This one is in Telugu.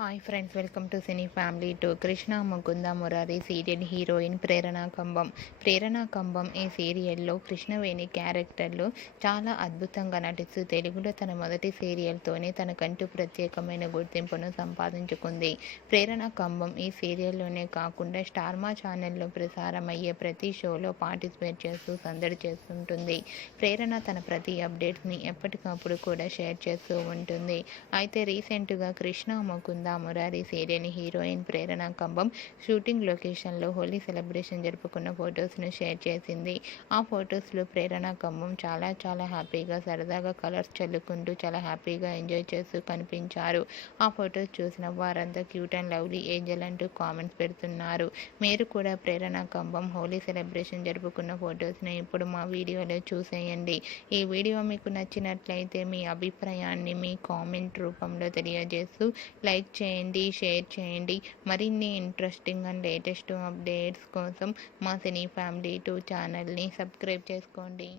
Hi friends, welcome to cine family to Krishna Mukunda Murari serial heroine Prerana Kambam. Prerana Kambam ఈ సీరియల్లో కృష్ణవేణి క్యారెక్టర్లో చాలా అద్భుతంగా నటిస్తూ తెలుగులో తన మొదటి సీరియల్తోనే తనకంటూ ప్రత్యేకమైన గుర్తింపును సంపాదించుకుంది. ప్రేరణ కంబం ఈ సీరియల్లోనే కాకుండా స్టార్మా ఛానల్లో ప్రసారమయ్యే ప్రతి షోలో పార్టిసిపేట్ చేస్తూ సందడి చేస్తుంటుంది. ప్రేరణ తన ప్రతి అప్డేట్స్ని ఎప్పటికప్పుడు కూడా షేర్ చేస్తూ ఉంటుంది. అయితే రీసెంట్గా కృష్ణ ముకుంద మురారి సీరియల్ హీరోయిన్ ప్రేరణ కంబం షూటింగ్ లొకేషన్లో హోలీ సెలబ్రేషన్ జరుపుకున్న ఫొటోస్ను షేర్ చేసింది. ఆ ఫొటోస్లో ప్రేరణ కంబం చాలా హ్యాపీగా సరదాగా కలర్స్ చల్లుకుంటూ చాలా హ్యాపీగా ఎంజాయ్ చేస్తూ కనిపించారు. ఆ ఫొటోస్ చూసిన వారంతా క్యూట్ అండ్ లవ్లీ ఏంజల్ అంటూ కామెంట్స్ పెడుతున్నారు. మీరు కూడా ప్రేరణ కంబం హోలీ సెలబ్రేషన్ జరుపుకున్న ఫొటోస్ని ఇప్పుడు మా వీడియోలో చూసేయండి. ఈ వీడియో మీకు నచ్చినట్లయితే మీ అభిప్రాయాన్ని మీ కామెంట్ రూపంలో తెలియజేస్తూ లైక్ చేయండి, షేర్ చేయండి. మరిన్ని ఇంట్రెస్టింగ్ అండ్ లేటెస్ట్ అప్డేట్స్ కోసం మా సినీ ఫ్యామిలీ 2 ఛానల్ని సబ్స్క్రైబ్ చేసుకోండి.